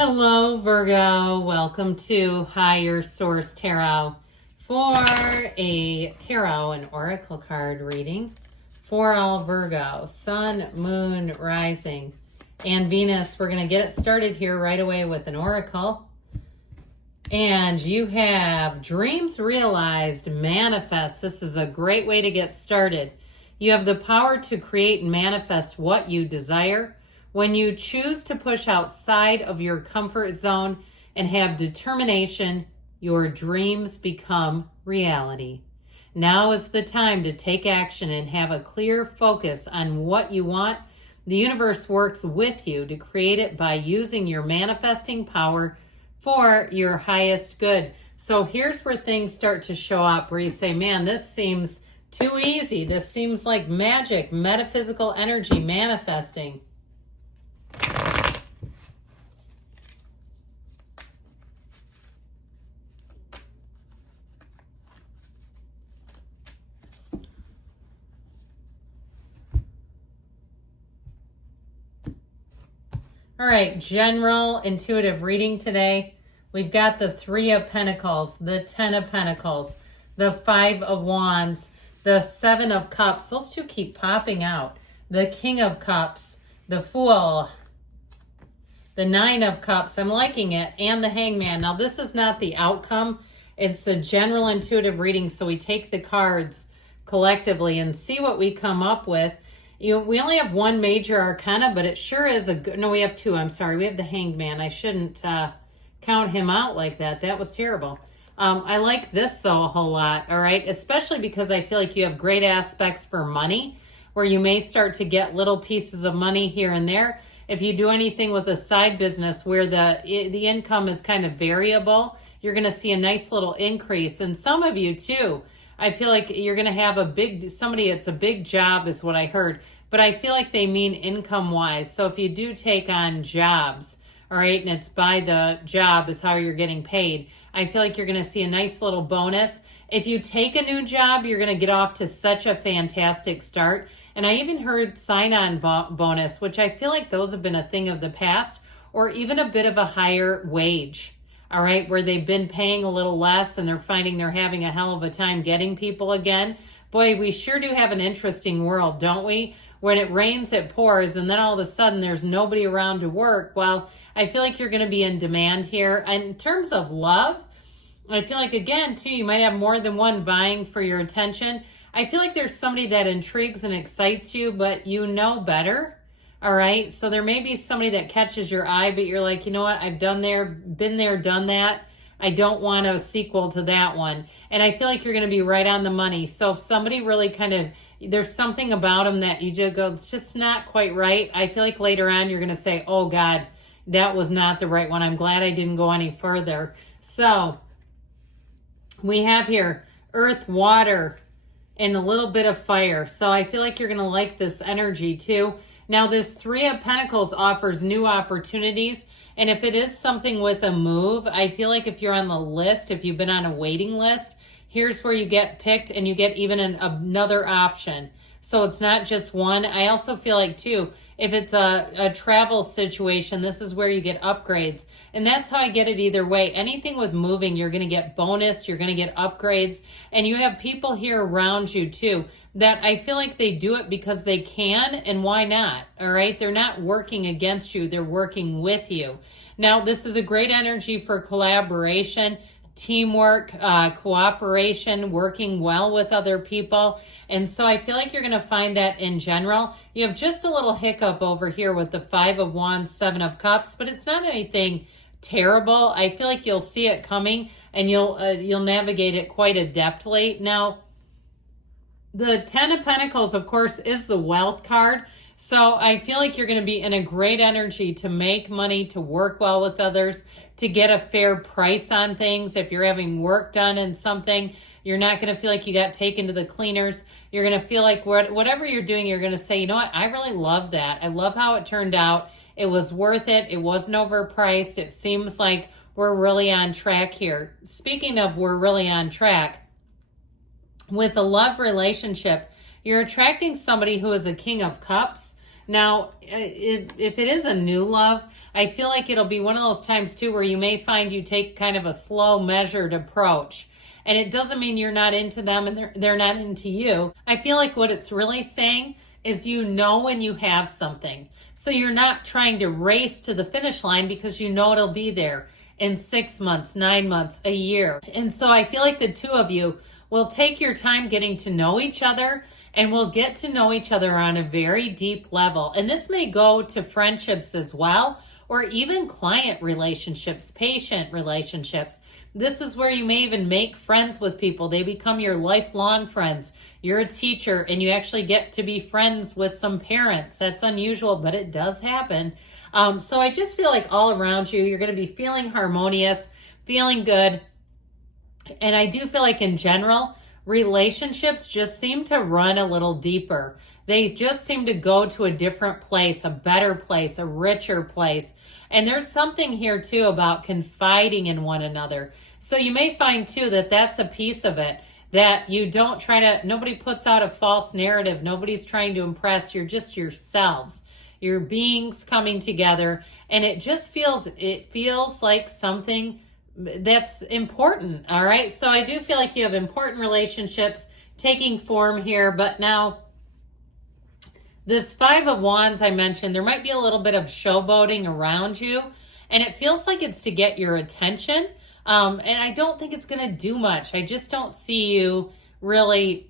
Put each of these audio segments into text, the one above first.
Hello, Virgo. Welcome to Higher Source Tarot for a tarot and oracle card reading for all Virgo, Sun, Moon, Rising, and Venus. We're going to get it started here right away with an oracle. And you have dreams realized, manifest. This is a great way to get started. You have the power to create and manifest what you desire. When you choose to push outside of your comfort zone and have determination, your dreams become reality. Now is the time to take action and have a clear focus on what you want. The universe works with you to create it by using your manifesting power for your highest good. So here's where things start to show up, where you say, man, this seems too easy. This seems like magic, metaphysical energy manifesting. All right, general intuitive reading today. We've got the 3 of Pentacles, the 10 of Pentacles, the 5 of Wands, the 7 of Cups. Those two keep popping out. The King of Cups, the Fool, the 9 of Cups. I'm liking it. And the Hangman. Now, this is not the outcome. It's a general intuitive reading. So we take the cards collectively and see what we come up with. We only have one major arcana, but it sure is a good... No, we have 2. I'm sorry. We have the Hangman. I shouldn't count him out like that. That was terrible. I like this, though, a whole lot, all right? Especially because I feel like you have great aspects for money, where you may start to get little pieces of money here and there. If you do anything with a side business where the income is kind of variable, you're going to see a nice little increase. And some of you, too, I feel like you're going to have it's a big job is what I heard, but I feel like they mean income-wise. So if you do take on jobs, all right, and it's by the job is how you're getting paid, I feel like you're going to see a nice little bonus. If you take a new job, you're going to get off to such a fantastic start. And I even heard sign-on bonus, which I feel like those have been a thing of the past, or even a bit of a higher wage. All right, where they've been paying a little less and they're finding they're having a hell of a time getting people again. Boy, we sure do have an interesting world, don't we? When it rains, it pours, and then all of a sudden there's nobody around to work. Well, I feel like you're going to be in demand here. And in terms of love, I feel like, again, too, you might have more than one vying for your attention. I feel like there's somebody that intrigues and excites you, but you know better. All right, so there may be somebody that catches your eye, but you're like, you know what, been there, done that. I don't want a sequel to that one. And I feel like you're going to be right on the money. So if somebody really there's something about them that you just go, it's just not quite right. I feel like later on you're going to say, oh God, that was not the right one. I'm glad I didn't go any further. So we have here earth, water, and a little bit of fire. So I feel like you're going to like this energy too. Now, this 3 of Pentacles offers new opportunities. And if it is something with a move, I feel like if you're on the list, if you've been on a waiting list, here's where you get picked and you get even another option. So it's not just one. I also feel like, too, if it's a travel situation, this is where you get upgrades. And that's how I get it either way. Anything with moving, you're going to get bonus, you're going to get upgrades. And you have people here around you, too, that I feel like they do it because they can, and why not? All right? They're not working against you. They're working with you. Now, this is a great energy for collaboration, teamwork, cooperation, working well with other people. And so I feel like you're going to find that in general. You have just a little hiccup over here with the 5 of Wands, 7 of Cups, but it's not anything terrible. I feel like you'll see it coming and you'll navigate it quite adeptly. Now, the 10 of Pentacles, of course, is the wealth card. So I feel like you're going to be in a great energy to make money, to work well with others, to get a fair price on things. If you're having work done in something, you're not going to feel like you got taken to the cleaners. You're going to feel like whatever you're doing, you're going to say, you know what, I really love that. I love how it turned out. It was worth it. It wasn't overpriced. It seems like we're really on track here. Speaking of we're really on track, with a love relationship, you're attracting somebody who is a King of Cups. Now, if it is a new love, I feel like it'll be one of those times too where you may find you take kind of a slow, measured approach. And it doesn't mean you're not into them and they're not into you. I feel like what it's really saying is you know when you have something. So you're not trying to race to the finish line because you know it'll be there in 6 months, 9 months, a year. And so I feel like the two of you will take your time getting to know each other, and will get to know each other on a very deep level. And this may go to friendships as well, or even client relationships, patient relationships. This is where you may even make friends with people. They become your lifelong friends. You're a teacher and you actually get to be friends with some parents. That's unusual, but it does happen. So I just feel like all around you, you're going to be feeling harmonious, feeling good. And I do feel like in general, relationships just seem to run a little deeper. They just seem to go to a different place, a better place, a richer place. And there's something here too about confiding in one another. So you may find too that that's a piece of it, that you don't try to, nobody puts out a false narrative. Nobody's trying to impress. You're just yourselves. Your beings coming together. And it just feels like something that's important. All right. So I do feel like you have important relationships taking form here, but now this Five of Wands I mentioned, there might be a little bit of showboating around you, and it feels like it's to get your attention. And I don't think it's going to do much. I just don't see you really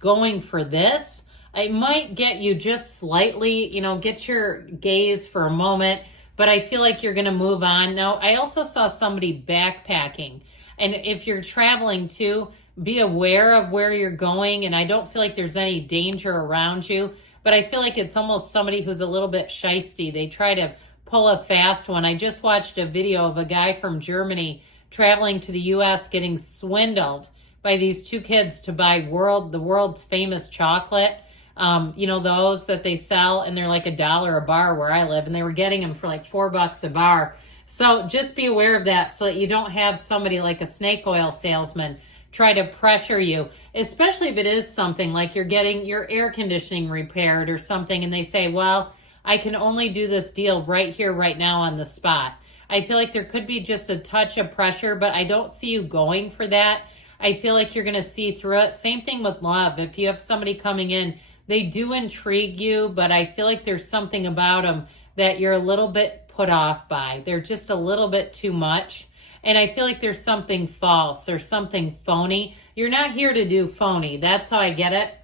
going for this. It might get you just slightly, get your gaze for a moment, but I feel like you're going to move on. Now, I also saw somebody backpacking, and if you're traveling too, be aware of where you're going, and I don't feel like there's any danger around you. But I feel like it's almost somebody who's a little bit shisty. They try to pull a fast one. I just watched a video of a guy from Germany traveling to the U.S. getting swindled by these two kids to buy the world's famous chocolate. Those that they sell, and they're like $1 a bar where I live, and they were getting them for like $4 a bar. So just be aware of that so that you don't have somebody like a snake oil salesman try to pressure you, especially if it is something like you're getting your air conditioning repaired or something, and they say, well, I can only do this deal right here, right now on the spot. I feel like there could be just a touch of pressure, but I don't see you going for that. I feel like you're going to see through it. Same thing with love. If you have somebody coming in, they do intrigue you, but I feel like there's something about them that you're a little bit put off by. They're just a little bit too much. And I feel like there's something false or something phony. You're not here to do phony. That's how I get it.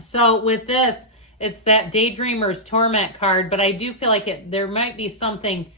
So with this, it's that Daydreamer's Torment card, but I do feel like there might be something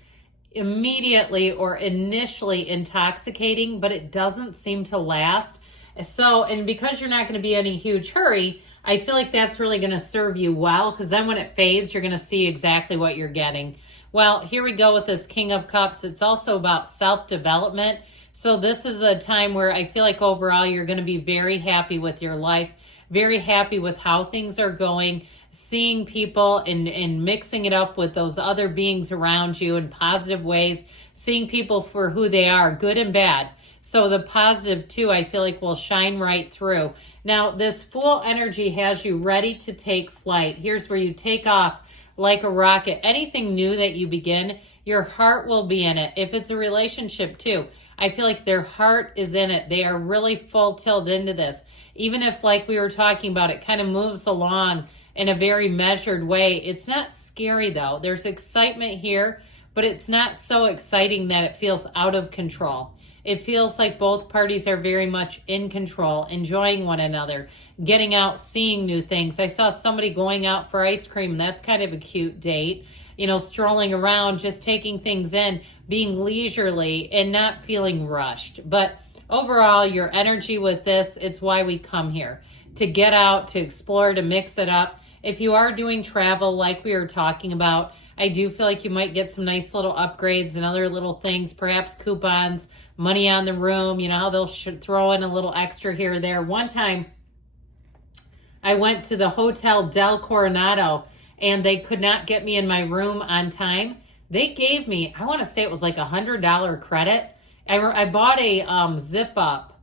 immediately or initially intoxicating, but it doesn't seem to last. So, and because you're not going to be in any huge hurry, I feel like that's really going to serve you well, because then when it fades, you're going to see exactly what you're getting. Well, here we go with this King of Cups. It's also about self-development. So this is a time where I feel like overall you're going to be very happy with your life, very happy with how things are going, seeing people and mixing it up with those other beings around you in positive ways, seeing people for who they are, good and bad. So the positive too, I feel like will shine right through. Now, this Fool energy has you ready to take flight. Here's where you take off like a rocket. Anything new that you begin, your heart will be in it. If it's a relationship too, I feel like their heart is in it. They are really full tilt into this. Even if, like we were talking about, it kind of moves along in a very measured way. It's not scary though. There's excitement here, but it's not so exciting that it feels out of control. It feels like both parties are very much in control, enjoying one another, getting out, seeing new things. I saw somebody going out for ice cream. That's kind of a cute date. Strolling around, just taking things in, being leisurely and not feeling rushed. But overall, your energy with this, it's why we come here, to get out, to explore, to mix it up. If you are doing travel like we were talking about, I do feel like you might get some nice little upgrades and other little things, perhaps coupons, money on the room. You know how they'll throw in a little extra here or there. One time, I went to the Hotel Del Coronado, and they could not get me in my room on time. They gave me, I want to say it was like $100 credit. I bought a zip-up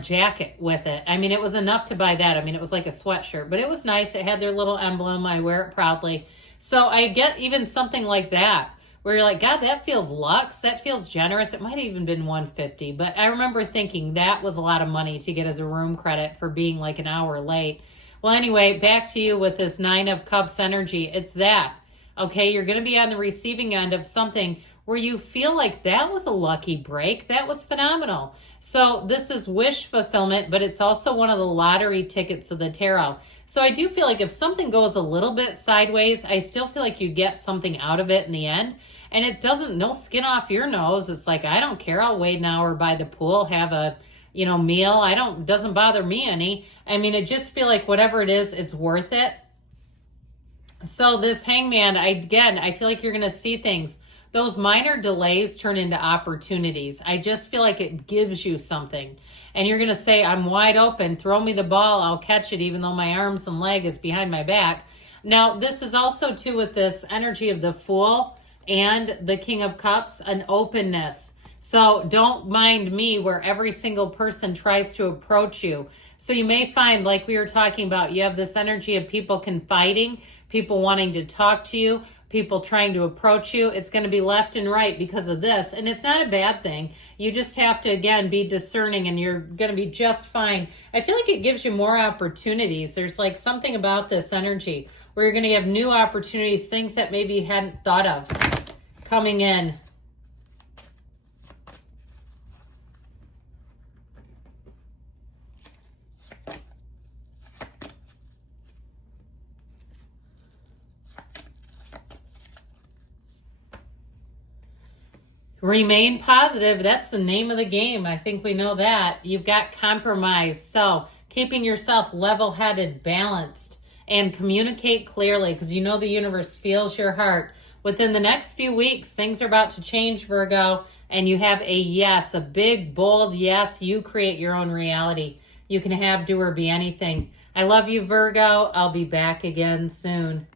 jacket with it. I mean, it was enough to buy that. I mean, it was like a sweatshirt, but it was nice. It had their little emblem. I wear it proudly. So I get even something like that where you're like, God, that feels luxe. That feels generous. It might have even been $150, but I remember thinking that was a lot of money to get as a room credit for being like an hour late. Well, anyway, back to you with this 9 of Cups energy. It's that, okay? You're going to be on the receiving end of something where you feel like that was a lucky break. That was phenomenal. So this is wish fulfillment, but it's also one of the lottery tickets of the tarot. So I do feel like if something goes a little bit sideways, I still feel like you get something out of it in the end. And it doesn't, no skin off your nose. It's like, I don't care. I'll wait an hour by the pool, have a, meal. Doesn't bother me any. I mean, I just feel like whatever it is, it's worth it. So this Hangman, I feel like you're going to see things. Those minor delays turn into opportunities. I just feel like it gives you something. And you're going to say, I'm wide open. Throw me the ball. I'll catch it even though my arms and leg is behind my back. Now, this is also too with this energy of the Fool and the King of Cups, an openness. So don't mind me where every single person tries to approach you. So you may find, like we were talking about, you have this energy of people confiding, people wanting to talk to you, people trying to approach you. It's going to be left and right because of this. And it's not a bad thing. You just have to, again, be discerning and you're going to be just fine. I feel like it gives you more opportunities. There's like something about this energy where you're going to have new opportunities, things that maybe you hadn't thought of coming in. Remain positive. That's the name of the game. I think we know that. You've got compromise. So keeping yourself level-headed, balanced, and communicate clearly because you know the universe feels your heart. Within the next few weeks, things are about to change, Virgo, and you have a yes, a big, bold yes. You create your own reality. You can have, do, or be anything. I love you, Virgo. I'll be back again soon.